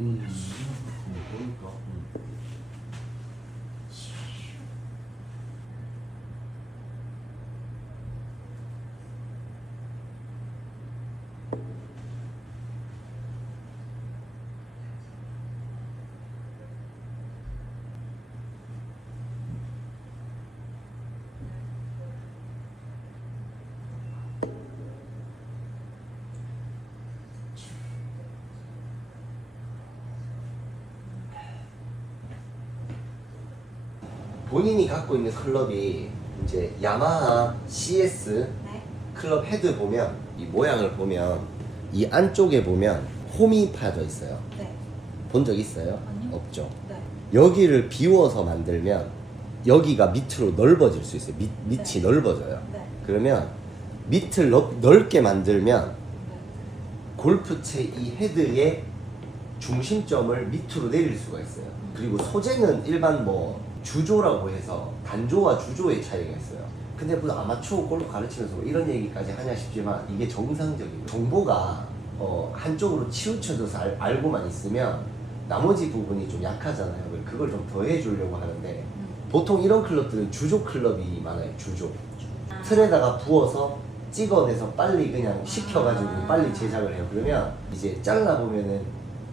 음. 그 본인이 갖고 있는 클럽이 이제 야마하 CS 네. 클럽 헤드 보면 이 모양을 보면 이 안쪽에 보면 홈이 파져 있어요. 네. 본 적 있어요? 아니요. 없죠. 네. 여기를 비워서 만들면 여기가 밑으로 넓어질 수 있어요. 밑, 밑이 네. 넓어져요. 네. 그러면 밑을 넓, 넓게 만들면 네. 골프채 이 헤드의 중심점을 밑으로 내릴 수가 있어요. 그리고 소재는 일반 뭐 주조라고 해서 단조와 주조의 차이가 있어요. 근데 뭐 아마추어 골프 가르치면서 뭐 이런 얘기까지 하냐 싶지만 이게 정상적이고 정보가 어, 한쪽으로 치우쳐져서 알, 알고만 있으면 나머지 부분이 좀 약하잖아요. 그걸 좀 더해 주려고 하는데 보통 이런 클럽들은 주조 클럽이 많아요. 주조. 틀에다가 부어서 찍어내서 빨리 그냥 식혀가지고 아. 빨리 제작을 해요. 그러면 이제 잘라보면은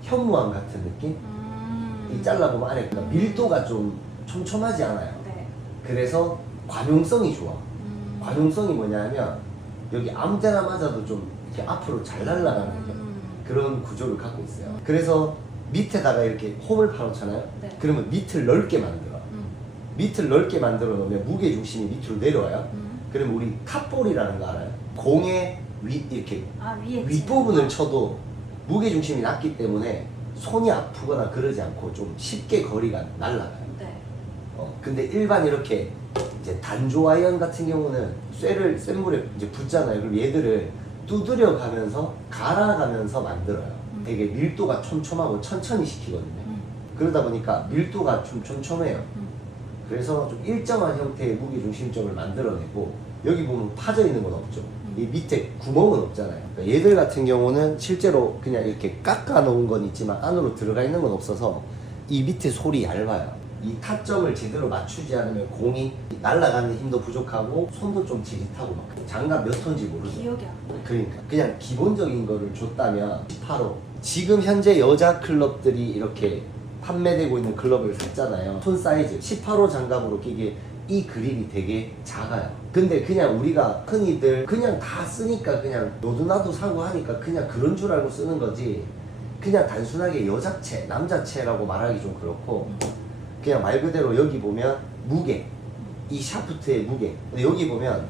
현무암 같은 느낌? 음. 이 잘라보면 안에 밀도가 좀 촘촘하지 않아요. 네. 그래서 관용성이 좋아. 음. 관용성이 뭐냐면 여기 아무 데나 맞아도 좀 이렇게 앞으로 잘 날아가는 음. 그런 구조를 갖고 있어요. 그래서 밑에다가 이렇게 홈을 파놓잖아요. 네. 그러면 밑을 넓게 만들어. 음. 밑을 넓게 만들어 놓으면 무게 중심이 밑으로 내려와요. 음. 그러면 우리 탑볼이라는 거 알아요? 공의 위 이렇게 아 윗부분을 쳐도 무게 중심이 낮기 때문에 손이 아프거나 그러지 않고 좀 쉽게 거리가 날아가요. 근데 일반 이렇게 이제 단조 아이언 같은 경우는 쇠를 센 물에 이제 붓잖아요. 그럼 얘들을 두드려 가면서 갈아가면서 만들어요. 음. 되게 밀도가 촘촘하고 천천히 식히거든요. 음. 그러다 보니까 밀도가 좀 촘촘해요. 음. 그래서 좀 일정한 형태의 무게 중심점을 만들어내고 여기 보면 파져 있는 건 없죠. 음. 이 밑에 구멍은 없잖아요. 그러니까 얘들 같은 경우는 실제로 그냥 이렇게 깎아 놓은 건 있지만 안으로 들어가 있는 건 없어서 이 밑에 솔이 얇아요. 이 타점을 제대로 맞추지 않으면 공이 날아가는 힘도 부족하고 손도 좀 지릿하고 막 장갑 몇 톤지 모르죠. 기억이 안 나요. 그러니까 그냥 기본적인 거를 줬다면 18호 지금 현재 여자 클럽들이 이렇게 판매되고 있는 클럽을 샀잖아요 손 사이즈 18호 장갑으로 끼기에 이 그립이 되게 작아요 근데 그냥 우리가 흔히들 그냥 다 쓰니까 그냥 너도 나도 사고 하니까 그냥 그런 줄 알고 쓰는 거지 그냥 단순하게 여자체 남자체라고 말하기 좀 그렇고 그냥 말 그대로 여기 보면 무게 이 샤프트의 무게 근데 여기 보면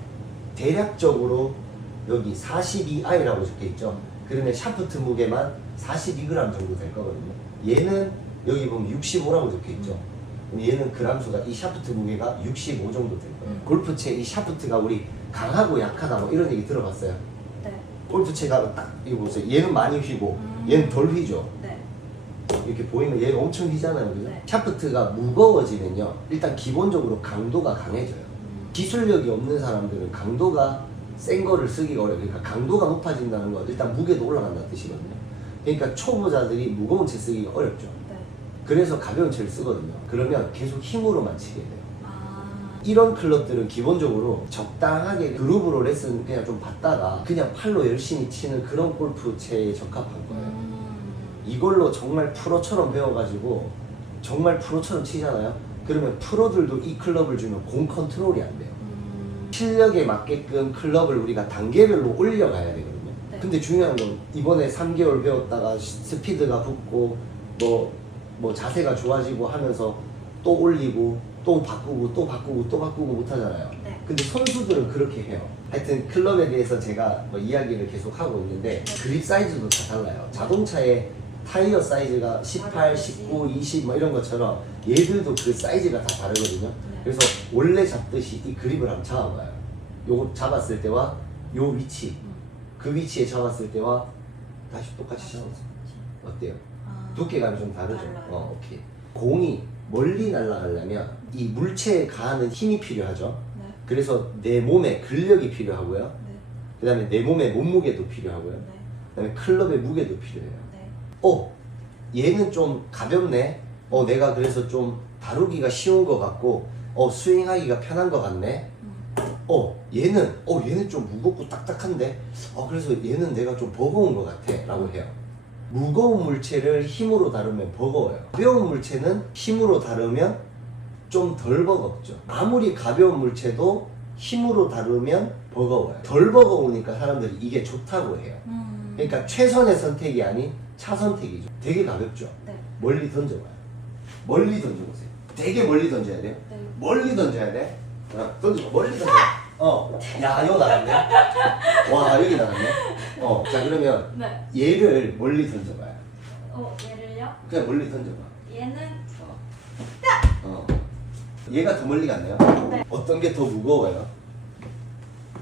대략적으로 여기 42i라고 적혀 있죠. 그러면 샤프트 무게만 42g 정도 될 거거든요. 얘는 여기 보면 65라고 적혀 있죠. 얘는 그람 수가 이 샤프트 무게가 65 정도 될 거예요. 음. 골프채 이 샤프트가 우리 강하고 약하다 뭐 이런 얘기 들어봤어요. 네. 골프채가 딱 이거 보세요. 얘는 많이 휘고 음. 얘는 덜 휘죠. 네. 이렇게 보이면 얘가 엄청 휘잖아요. 그죠? 네. 샤프트가 무거워지면요. 일단 기본적으로 강도가 강해져요. 음. 기술력이 없는 사람들은 강도가 센 거를 쓰기가 어려워요. 그러니까 강도가 높아진다는 건 일단 무게도 올라간다는 뜻이거든요. 그러니까 초보자들이 무거운 채 쓰기가 어렵죠. 네. 그래서 가벼운 채를 쓰거든요. 그러면 계속 힘으로만 치게 돼요. 아. 이런 클럽들은 기본적으로 적당하게 그룹으로 레슨 그냥 좀 받다가 그냥 팔로 열심히 치는 그런 골프채에 적합한 거예요. 음. 이걸로 정말 프로처럼 배워가지고 정말 프로처럼 치잖아요. 그러면 프로들도 이 클럽을 주면 공 컨트롤이 안 돼요. 음. 실력에 맞게끔 클럽을 우리가 단계별로 올려가야 되거든요. 네. 근데 중요한 건 이번에 3개월 배웠다가 시- 스피드가 붙고 뭐, 뭐 자세가 좋아지고 하면서 또 올리고 또 바꾸고 또 바꾸고 또 바꾸고 못 하잖아요. 네. 근데 선수들은 그렇게 해요. 하여튼 클럽에 대해서 제가 뭐 이야기를 계속 하고 있는데 그립 사이즈도 다 달라요. 자동차의 타이어 사이즈가 18, 19, 20 뭐 이런 것처럼 얘들도 그 사이즈가 다 다르거든요. 네. 그래서 원래 잡듯이 이 그립을 한번 잡아봐요. 요거 잡았을 때와 요 위치, 음. 그 위치에 잡았을 때와 다시 똑같이 잡았어요. 어때요? 아. 두께감이 좀 다르죠? 어, 오케이. 공이 멀리 날아가려면 이 물체에 가하는 힘이 필요하죠. 네. 그래서 내 몸에 근력이 필요하고요. 네. 그 다음에 내 몸의 몸무게도 필요하고요. 네. 그 다음에 클럽의 무게도 필요해요. 네. 어! 얘는 좀 가볍네. 어, 내가 그래서 좀 다루기가 쉬운 것 같고, 어, 스윙하기가 편한 것 같네. 어, 얘는, 어, 얘는 좀 무겁고 딱딱한데? 어, 그래서 얘는 내가 좀 버거운 것 같아. 라고 해요. 무거운 물체를 힘으로 다루면 버거워요. 가벼운 물체는 힘으로 다루면 좀 덜 버겁죠. 아무리 가벼운 물체도 힘으로 다루면 버거워요. 덜 버거우니까 사람들이 이게 좋다고 해요. 음. 그러니까 최선의 선택이 아닌 차선택이죠. 되게 가볍죠. 네. 멀리 던져봐요. 멀리 던져보세요. 되게 멀리 던져야 돼요. 네. 멀리 던져야 돼. 어, 던져봐. 멀리 던져. 어. 야, 이거 나갔네. 와, 여기 나갔네. 어. 자, 그러면 네. 얘를 멀리 던져봐요. 어 얘를요? 그냥 멀리 던져봐. 얘는 어. 어. 얘가 더 멀리 갔나요? 네. 어떤 게 더 무거워요?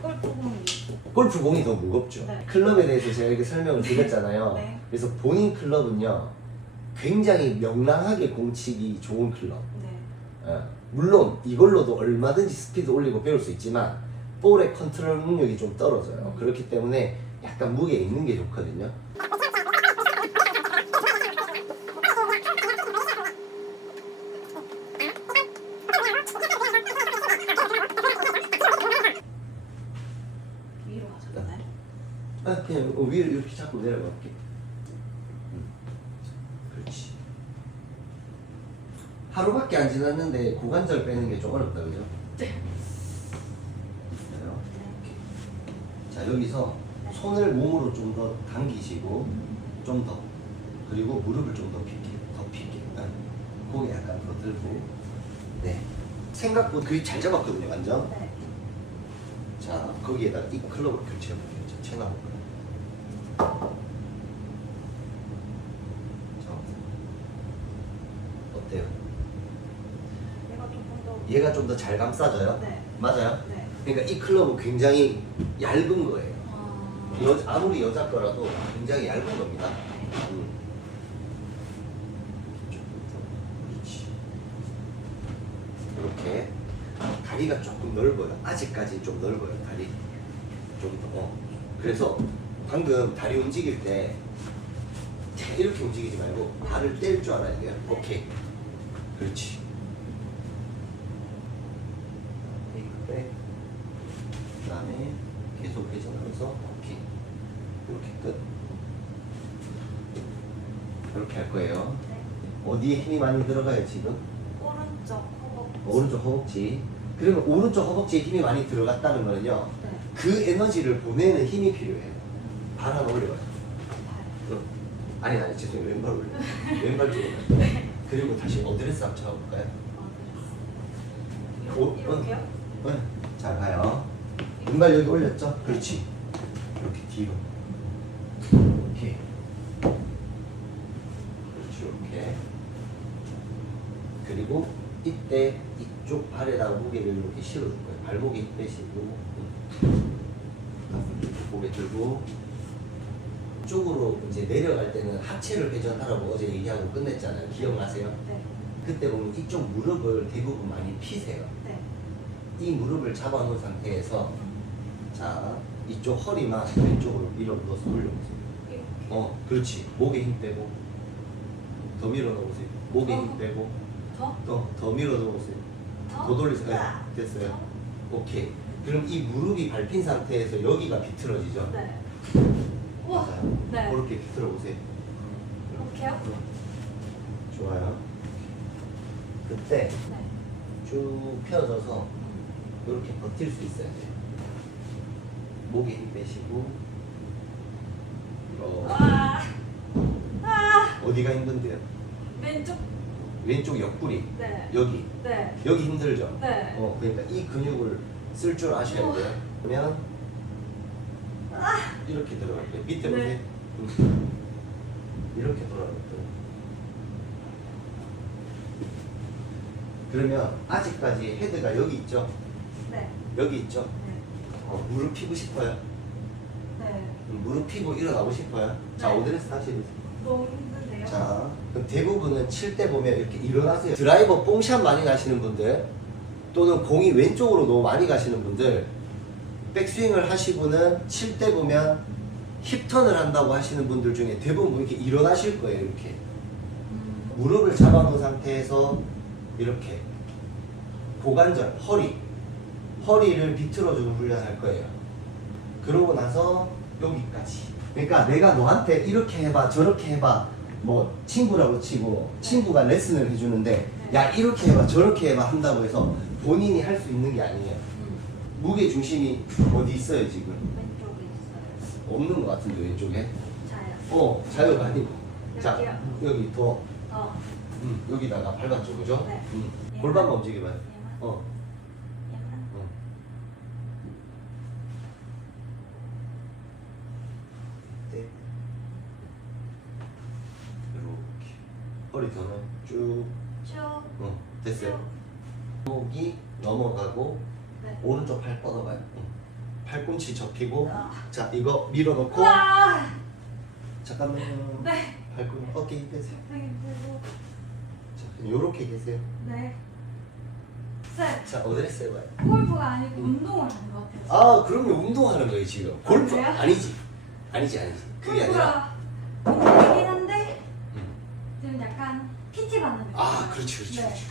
골프공이. 골프공이 더 무겁죠. 네. 클럽에 대해서 제가 이렇게 설명을 드렸잖아요. 네. 그래서 본인 클럽은요, 굉장히 명랑하게 공치기 좋은 클럽. 네. 예. 물론 이걸로도 얼마든지 스피드 올리고 배울 수 있지만 볼의 컨트롤 능력이 좀 떨어져요. 그렇기 때문에 약간 무게 있는 게 좋거든요. 하셨나요? 아, 그냥 어, 위로 이렇게 잡고 내려갈게. 음. 그렇지. 하루밖에 안 지났는데 고관절 빼는 게 좀 어렵다, 그죠? 네. 네. 자 여기서 손을 몸으로 좀 더 당기시고 좀 더 그리고 무릎을 좀 더 펴게 더 펴게 네. 고개 약간 더 들고 네 생각보다 그립 잘 잡았거든요 완전 네. 자 거기에다 이 클럽을 교체해 볼게요 자 채나 볼까요 자 어때요 얘가 조금 더. 얘가 좀 더 잘 감싸져요 네. 맞아요 네. 그러니까 이 클럽은 굉장히 얇은 거예요 아. 여, 아무리 여자 거라도 굉장히 얇은 겁니다. 음. 그렇지. 이렇게 다리가 조금 넓어요. 아직까지 좀 넓어요. 다리 좀 더. 어. 그래서 방금 다리 움직일 때 이렇게 움직이지 말고 발을 뗄 줄 알아야 돼요. 오케이. 그렇지. 백. 그다음에 계속 회전하면서 오케이. 이렇게 끝. 이렇게 할 거예요. 네. 어디에 힘이 많이 들어가요 지금? 오른쪽 허벅지. 오른쪽 허벅지. 그러면 오른쪽 허벅지에 힘이 많이 들어갔다는 거는요. 네. 그 에너지를 보내는 힘이 필요해요. 발 하나 올려봐요. 발. 응. 아니 아니 죄송해요 왼발 올려. 왼발 쪽으로. 그리고 다시 어드레스 한번 잡아볼까요? 아, 오, 그랬어요. 이렇게요? 네. 잘 가요. 왼발 여기 올렸죠? 그렇지. 이렇게 뒤로. 오케이. 그렇지, 이렇게. 그리고 이때 이쪽 발에다가 무게를 이렇게 실어줄 거예요. 발목에 힘 빼시고, 고개 들고, 쪽으로 이제 내려갈 때는 하체를 회전하라고 어제 얘기하고 끝냈잖아요. 기억나세요? 네. 그때 보면 이쪽 무릎을 대부분 많이 피세요. 네. 이 무릎을 잡아놓은 상태에서 자 이쪽 허리만 왼쪽으로 밀어 넣어서 올려보세요. 이렇게. 어, 그렇지. 목에 힘 빼고 더 밀어 넣으세요. 목에 힘 빼고 더? 더 더 밀어 넣으세요. 더? 더 돌리세요. 네. 됐어요. 오케이. 그럼 이 무릎이 밟힌 상태에서 여기가 비틀어지죠. 네. 우와. 네. 그렇게 비틀어 보세요. 이렇게요? 좋아요. 그때 네. 쭉 펴져서 이렇게 버틸 수 있어야 돼요. 목에 힘 빼시고 이렇게. 와. 아. 어디가 힘든데요? 왼쪽. 왼쪽 옆구리 네. 여기 네. 여기 힘들죠? 네. 어 그러니까 이 근육을 쓸 줄 아셔야 돼요. 그러면 이렇게 들어갈게요. 밑에 네. 보세요. 음. 이렇게 돌아갈게요. 그러면 아직까지 헤드가 여기 있죠? 네. 여기 있죠? 네. 어, 무릎 피고 싶어요? 네. 음, 무릎 피고 일어나고 싶어요? 자, 네. 오드레스 다시 해보세요. 너무 힘든데요? 자, 그럼 대부분은 칠 때 보면 이렇게 일어나세요. 드라이버 뽕샷 많이 가시는 분들, 또는 공이 왼쪽으로 너무 많이 가시는 분들, 백스윙을 하시고는 칠 때 보면 힙턴을 한다고 하시는 분들 중에 대부분 이렇게 일어나실 거예요, 이렇게. 무릎을 잡아놓은 상태에서 이렇게 고관절, 허리, 허리를 비틀어주는 훈련할 거예요. 그러고 나서 여기까지. 그러니까 내가 너한테 이렇게 해봐, 저렇게 해봐, 뭐 친구라고 치고 친구가 레슨을 해주는데 야 이렇게 해봐, 저렇게 해봐 한다고 해서 본인이 할 수 있는 게 아니에요. 무게 중심이 어디 있어요 지금? 왼쪽에 있어요. 없는 것 같은데 왼쪽에? 자요. 어 자유가 아니고. 자 여기요. 여기 더 어. 음, 여기다가 밟았죠, 그죠? 네. 음. 골반만. 얘만. 어. 얘만. 어. 네. 이렇게 허리 더는 쭉. 쭉. 어, 됐어요. 쭉. 목이 넘어가고 네. 오른쪽 팔 뻗어봐요. 응. 팔꿈치 접히고 아. 자 이거 밀어놓고 우와. 잠깐만요. 네. 팔꿈치 어깨 힘 빼세요. 되게 되고. 자 요렇게 계세요. 네. 쌤, 자 어드레스 해봐요. 골프가 아니고 운동을 하는 것 같아요. 아 그러면 운동하는 거예요 지금. 골프 그래요? 아니지. 아니지 아니지. 그게 아니라. 골프가 운동이긴 한데 음. 지금 약간 PT 받는 느낌. 아 그렇지 그렇지 네. 그렇지.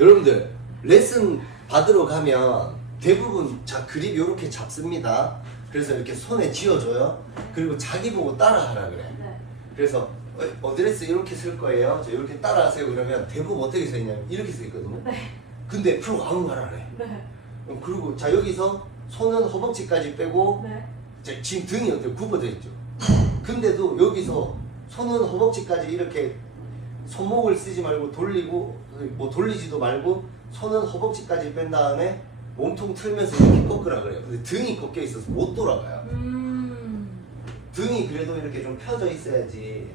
여러분들 레슨 받으러 가면 대부분 자 그립 이렇게 잡습니다. 그래서 이렇게 손에 쥐어줘요. 그리고 자기 보고 따라하라 그래. 네. 그래서 어, 어드레스 이렇게 쓸 거예요. 저 이렇게 따라하세요. 그러면 대부분 어떻게 써 있냐면 이렇게 써 있거든요. 네. 근데 프로가 아무 말 안 해. 네. 어, 그리고 자 여기서 손은 허벅지까지 빼고 네. 자, 지금 등이 어때 굽어져 있죠. 근데도 여기서 손은 허벅지까지 이렇게 손목을 쓰지 말고 돌리고 뭐 돌리지도 말고 손은 허벅지까지 뺀 다음에 몸통 틀면서 이렇게 꺾으라 그래요. 근데 등이 꺾여 있어서 못 돌아가요. 음. 등이 그래도 이렇게 좀 펴져 있어야지.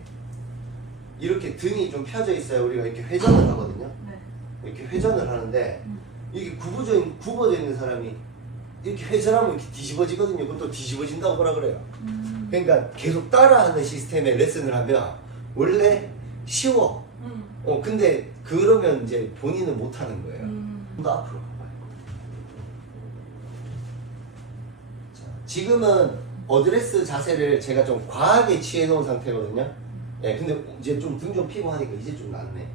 이렇게 등이 좀 펴져 있어야 우리가 이렇게 회전을 하거든요. 네. 이렇게 회전을 하는데 음. 이게 굽어져, 있, 굽어져 있는 사람이 이렇게 회전하면 이렇게 뒤집어지거든요. 그것도 뒤집어진다고 뭐라 그래요. 음. 그러니까 계속 따라하는 시스템의 레슨을 하면 원래 쉬워. 음. 어 근데 그러면 이제 본인은 못 하는 거예요. 음. 좀더 앞으로 가봐요. 자, 지금은 어드레스 자세를 제가 좀 과하게 취해 놓은 상태거든요. 예, 근데 이제 좀 등 좀 피고 하니까 이제 좀 낫네.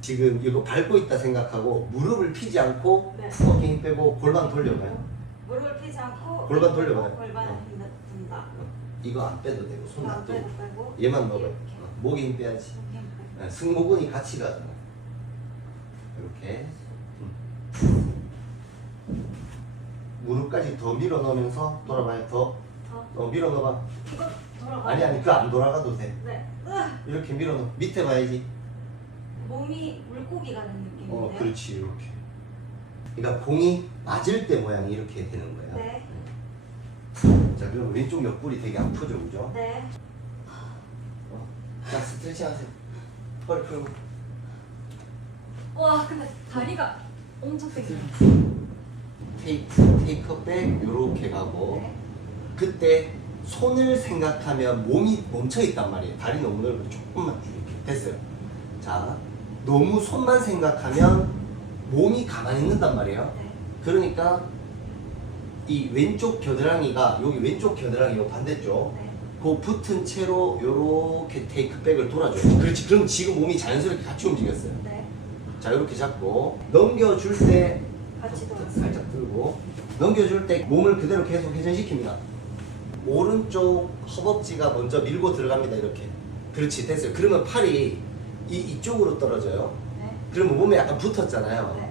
지금 이거 밟고 있다 생각하고 무릎을 피지 않고 네. 어깨 힘 빼고 골반 돌려봐요. 무릎을 피지 않고 골반 돌려봐요. 골반 어. 든다. 어, 이거 안 빼도 되고 손 안 빼고 얘만 넣어봐요. 이렇게. 어, 목에 힘 빼야지. 네, 승모근이 같이 가잖아. 이렇게 음. 무릎까지 더 밀어 넣으면서 돌아봐요. 더 더. 어, 밀어 넣어봐. 이거 돌아가. 아니 아니 그거 안 돌아가도 돼. 네. 으, 이렇게 밀어 넣어. 밑에 봐야지. 몸이 물고기 가는 느낌인데요. 어 그렇지 이렇게. 그러니까 공이 맞을 때 모양이 이렇게 되는 거야. 네. 자 그럼 왼쪽 옆구리 되게 아프죠, 그죠? 네. 어. 자 스트레칭 하세요. 허리 풀고. 와 근데 다리가 엄청 땡겨. 테이크 테이크 백 요렇게 가고. 네. 그때 손을 생각하면 몸이 멈춰 있단 말이에요. 다리 너무 넓고 조금만 줄이게. 됐어요. 자, 너무 손만 생각하면 몸이 가만히 있는단 말이에요. 네. 그러니까 이 왼쪽 겨드랑이가 여기 왼쪽 겨드랑이 요 반대쪽 네. 그 붙은 채로 요렇게 테이크백을 돌아줘요. 그렇지. 그럼 지금 몸이 자연스럽게 같이 움직였어요. 네. 자, 이렇게 잡고 넘겨줄 때 같이 돌아서. 살짝 들고 넘겨줄 때 몸을 그대로 계속 회전시킵니다. 오른쪽 허벅지가 먼저 밀고 들어갑니다. 이렇게. 그렇지 됐어요. 그러면 팔이 이 이쪽으로 떨어져요. 네. 그러면 몸에 약간 붙었잖아요. 네.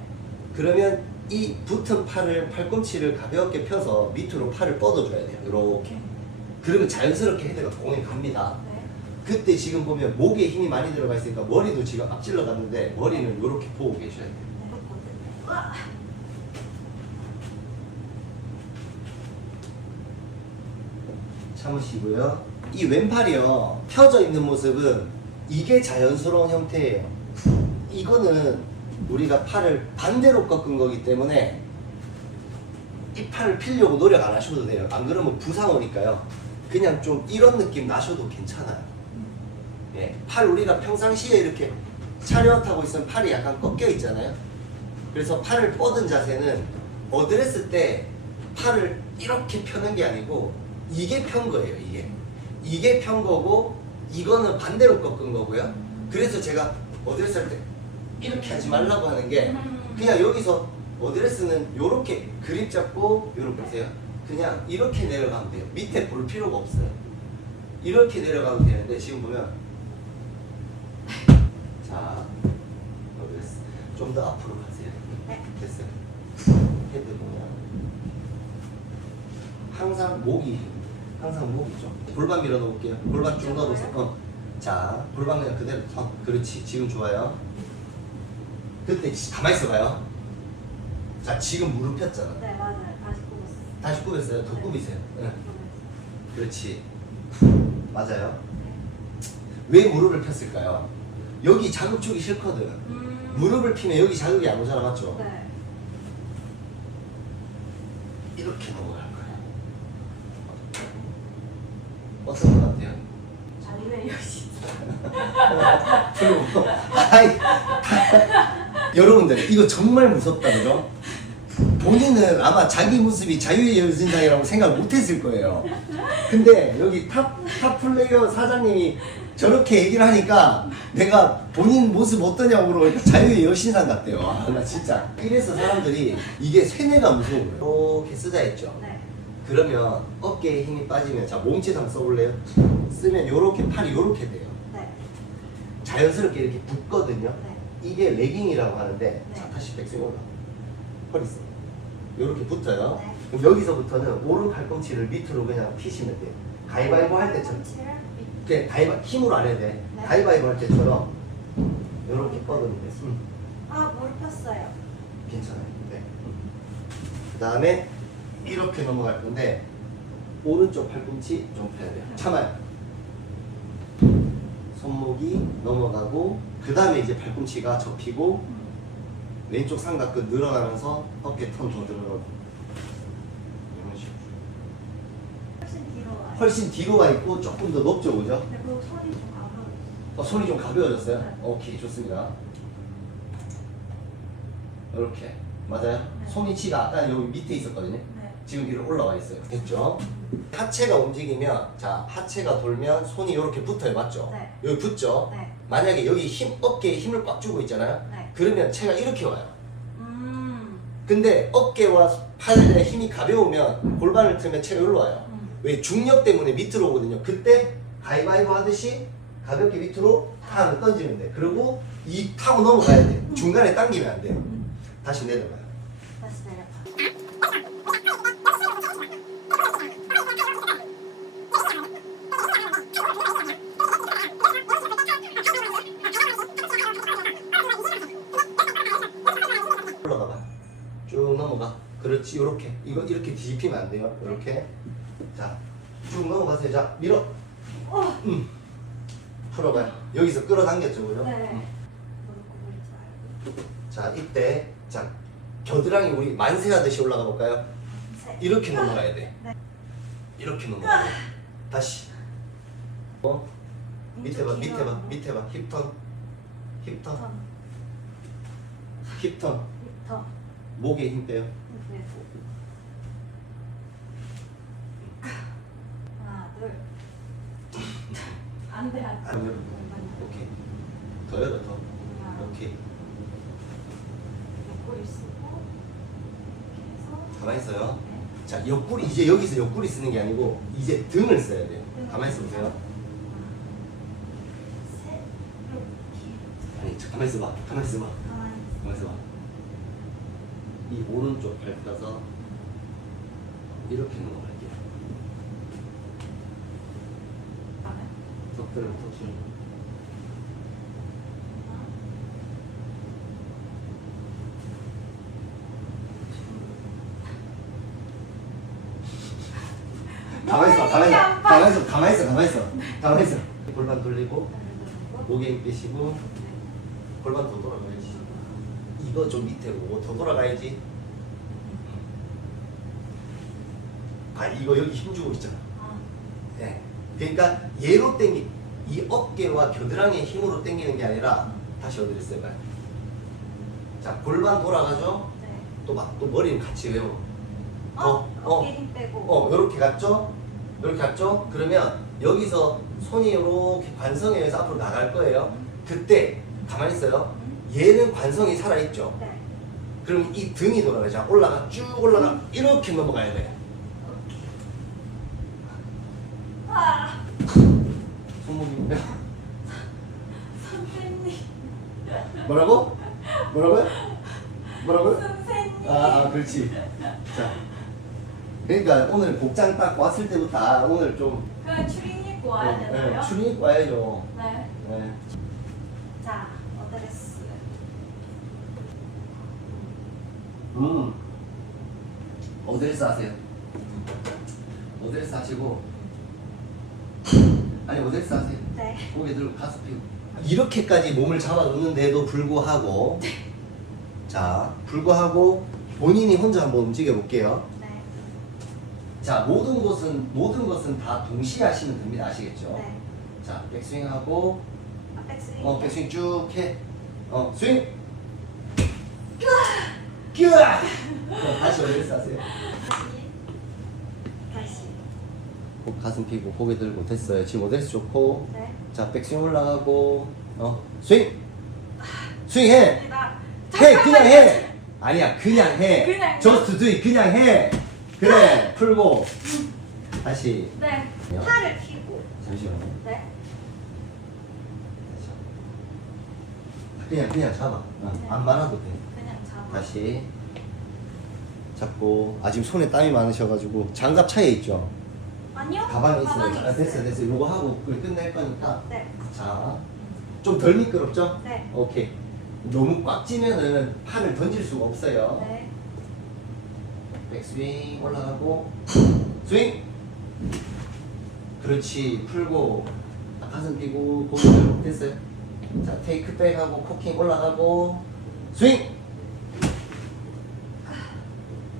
그러면 이 붙은 팔을 팔꿈치를 가볍게 펴서 밑으로 팔을 뻗어줘야 돼요. 이렇게. 그러면 자연스럽게 헤드가 공에 갑니다. 네. 그때 지금 보면 목에 힘이 많이 들어가 있으니까 머리도 지금 앞질러 갔는데 머리는 이렇게 보고 계셔야 돼요. 참으시고요. 이 왼팔이요 펴져 있는 모습은 이게 자연스러운 형태예요. 이거는 우리가 팔을 반대로 꺾은 거기 때문에 이 팔을 피려고 노력 안 하셔도 돼요. 안 그러면 부상 오니까요. 그냥 좀 이런 느낌 나셔도 괜찮아요. 예, 팔 우리가 평상시에 이렇게 차렷하고 있으면 팔이 약간 꺾여 있잖아요. 그래서 팔을 뻗은 자세는 어드레스 때 팔을 이렇게 펴는 게 아니고 이게 편 거예요. 이게 이게 편 거고 이거는 반대로 꺾은 거고요. 그래서 제가 어드레스 할 때 이렇게 하지 말라고 하는 게 음. 그냥 여기서 어드레스는 요렇게 그립 잡고 요렇게 보세요. 그냥 이렇게 내려가면 돼요. 밑에 볼 필요가 없어요. 이렇게 내려가면 되는데 지금 보면 자 어드레스 좀더 앞으로 가세요. 네. 됐어요. 헤드 보면 항상 목이 항상 목이죠. 골반 밀어 놓을게요. 골반 쭉 넣어보세요. 어. 자 골반 그냥 그대로 어, 그렇지 지금 좋아요. 그때 가만히 있어봐요. 자 지금 무릎 폈잖아. 네 맞아요. 다시 꾸몄어요. 더 꾸미세요. 네. 그렇지. 맞아요. 왜 무릎을 폈을까요? 여기 자극 주기 싫거든. 음. 무릎을 피면 여기 자극이 안 오잖아, 맞죠? 네. 이렇게 넘어갈 거예요. 어떤 것 같아요? 자유의 여신. 그리고 아이 여러분들 이거 정말 무섭다 그죠? 본인은 아마 자기 모습이 자유의 여신상이라고 생각 못했을 거예요. 근데 여기 탑, 탑 플레이어 사장님이 저렇게 얘기를 하니까 내가 본인 모습 어떠냐고 물어보니까 자유의 여신상 같대요. 아, 나 진짜. 이래서 사람들이 이게 세뇌가 무서운 거예요. 이렇게 쓰자 했죠. 네. 그러면 어깨에 힘이 빠지면 자 몸짓 한번 써볼래요? 쓰면 요렇게 팔이 요렇게 돼요. 네. 자연스럽게 이렇게 붙거든요. 네. 이게 레깅이라고 하는데 네. 자 다시 백스윙 올라 허리 써 이렇게 붙어요 네. 그럼 여기서부터는 오른 팔꿈치를 밑으로 그냥 피시면 돼요 가위바위보 할 때처럼 그냥 가위바 힘으로 안 해도 돼 네. 가위바위보 할 때처럼 이렇게 뻗으면 돼 음, 아 무릎 폈어요. 괜찮아요 네. 그 다음에 이렇게 넘어갈 건데 오른쪽 팔꿈치 좀 펴야 돼요 참아요 손목이 넘어가고 그 다음에 이제 팔꿈치가 접히고 왼쪽 삼각근 늘어나면서 어깨 턴 더 들어가고 이런 식으로 훨씬 뒤로 와요. 훨씬 뒤로 가 있고 조금 더 높죠 그죠? 근데 그리고 손이 좀. 어, 손이 좀 가벼워졌어요? 네. 오케이 좋습니다 이렇게 맞아요? 네. 손이 치가 아까 여기 밑에 있었거든요 네. 지금 위로 올라와 있어요 됐죠? 하체가 움직이면 자 하체가 돌면 손이 이렇게 붙어요 맞죠? 네. 여기 붙죠? 네. 만약에 여기 힘 어깨에 힘을 꽉 주고 있잖아요 네. 그러면 체가 이렇게 와요 음. 근데 어깨와 팔에 힘이 가벼우면 골반을 틀면 체가 여기로 와요. 음. 왜 중력 때문에 밑으로 오거든요. 그때 가위바위보 하듯이 가볍게 밑으로 탁 던지면 돼. 그리고 이 타고 넘어가야 돼. 중간에 당기면 안 돼요. 음. 다시 내려가요. 이렇게 뒤집히면 안 돼요. 요렇게. 자, 쭉 넘어가세요. 자, 밀어. 어. 음. 풀어봐요. 여기서 끌어당겼죠, 그죠? 네. 자, 이때 자 겨드랑이 우리 만세하듯이 올라가 볼까요? 셋. 이렇게 넘어가야 돼. 네. 이렇게 넘어가. 돼. 다시. 어? 밑에 봐, 밑에 봐, 밑에 봐. 힙턴, 힙턴, 턴. 힙턴. 턴. 목에 힘 빼요. 네. 하나 둘. 안돼 안돼. 안 열어. 오케이. 더 열어, 더. 하나. 오케이. 옆구리 쓰고 이렇게 해서. 가만히 있어요. 네. 자, 옆구리 이제 여기서 옆구리 쓰는 게 아니고 이제 등을 써야 돼요. 가만히 있어 보세요. 셋. 이렇게. 아니, 저 가만히 있어 봐. 가만히 있어 봐. 가만히 있어. 가만히 있어 봐. 이 오른쪽 발 따서 이렇게 넘어갈게요. 가만히. 턱들을 턱을 가만히 있어, 가만히 있어, 가만히 있어, 가만히 있어, 가만히 있어, 가만히 있어. 골반 돌리고 목에 힘 빼시고 골반 더 돌아가야지. 이거 좀 밑으로 더 돌아가야지. 아 이거 여기 힘 주고 있잖아. 네. 그러니까 얘로 당기 이 어깨와 겨드랑이의 힘으로 당기는 게 아니라 다시 어디를 써봐요. 자 골반 돌아가죠. 네. 또 막 또 머리는 같이 외워. 어? 어, 어깨 힘 빼고. 어, 요렇게 갔죠? 요렇게 갔죠? 그러면 여기서 손이 요렇게 관성에 의해서 앞으로 나갈 거예요. 그때 가만히 있어요. 음. 얘는 관성이 살아있죠. 네. 그럼 이 등이 돌아가요. 자, 올라가 쭉 올라가 이렇게 넘어가야 돼. 아, 손목이 선생님. 뭐라고? 뭐라고요? 뭐라고요? 선생님. 아, 아 그렇지. 자, 그러니까 오늘 복장 딱 왔을 때부터 아, 오늘 좀 그럼 추린 입고 와야 네, 되나요? 네, 출입 와야죠. 네. 네. 자, 어드레스. 음. 어드레스 하세요. 어드레스 하시고 아니 어드레스 하세요. 네. 고개 들고 가슴 펴고 이렇게까지 몸을 잡아 놓는데도 불구하고 자 불구하고 본인이 혼자 한번 움직여 볼게요. 네. 자 모든 것은 모든 것은 다 동시에 하시면 됩니다. 아시겠죠? 네. 자 백스윙하고 아, 백스윙. 어 백스윙 쭉 해. 어 스윙. 끼아. 어, 다시 어드레스 하세요. 고- 가슴 펴고 고개 들고 됐어요. 지금 어드레스 좋고 네. 자 백스윙 올라가고 어 스윙. 스윙 해. 나 해 그냥 해 아니야 그냥 해 그냥. just do it 그냥 해 그래 풀고 다시 네. 야. 팔을 펴고. 잠시만요 네. 그냥 그냥 잡아 어, 안 말아도 돼 그냥 잡아. 다시 잡고 아 지금 손에 땀이 많으셔가지고 장갑 차에 있죠 아니요. 가방에 있어요. 가방에 아, 됐어 됐어 이거 하고 그걸 끝낼 거니까. 네. 자 좀 덜 미끄럽죠? 네. 오케이. 너무 꽉 찌면은 팔을 던질 수가 없어요. 네. 백스윙 올라가고. 스윙! 그렇지. 풀고 가슴 펴고 고개 들고 됐어요. 자 테이크 백하고 코킹 올라가고. 스윙!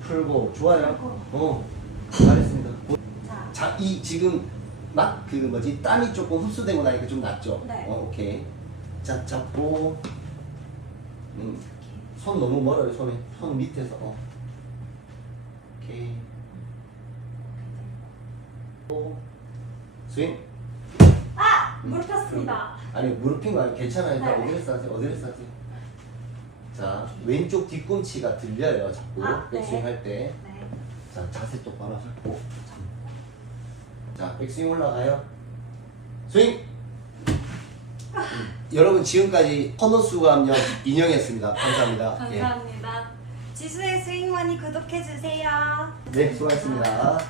풀고 좋아요. 어. 잘했습니다 자. 자이 지금 막 그 뭐지 땀이 조금 흡수되고 나니까 좀 낫죠 네. 어, 오케이 자 잡고 음, 손 너무 멀어요 손에 손 밑에서 어. 오케이 또 스윙 아! 무릎 폈습니다. 아니 무릎 핀거 아니 괜찮아요 자 네. 어드레스 하세요 어드레스 하세요 자 왼쪽 뒤꿈치가 들려요 자꾸 아, 네. 백스윙 할 때 네. 자 자세 똑바로 잡고 자 백스윙 올라가요 스윙 음, 여러분 지금까지 헌어수감역 인형이었습니다 감사합니다 예. 감사합니다. 지수의 스윙머니 구독해주세요. 네 수고하셨습니다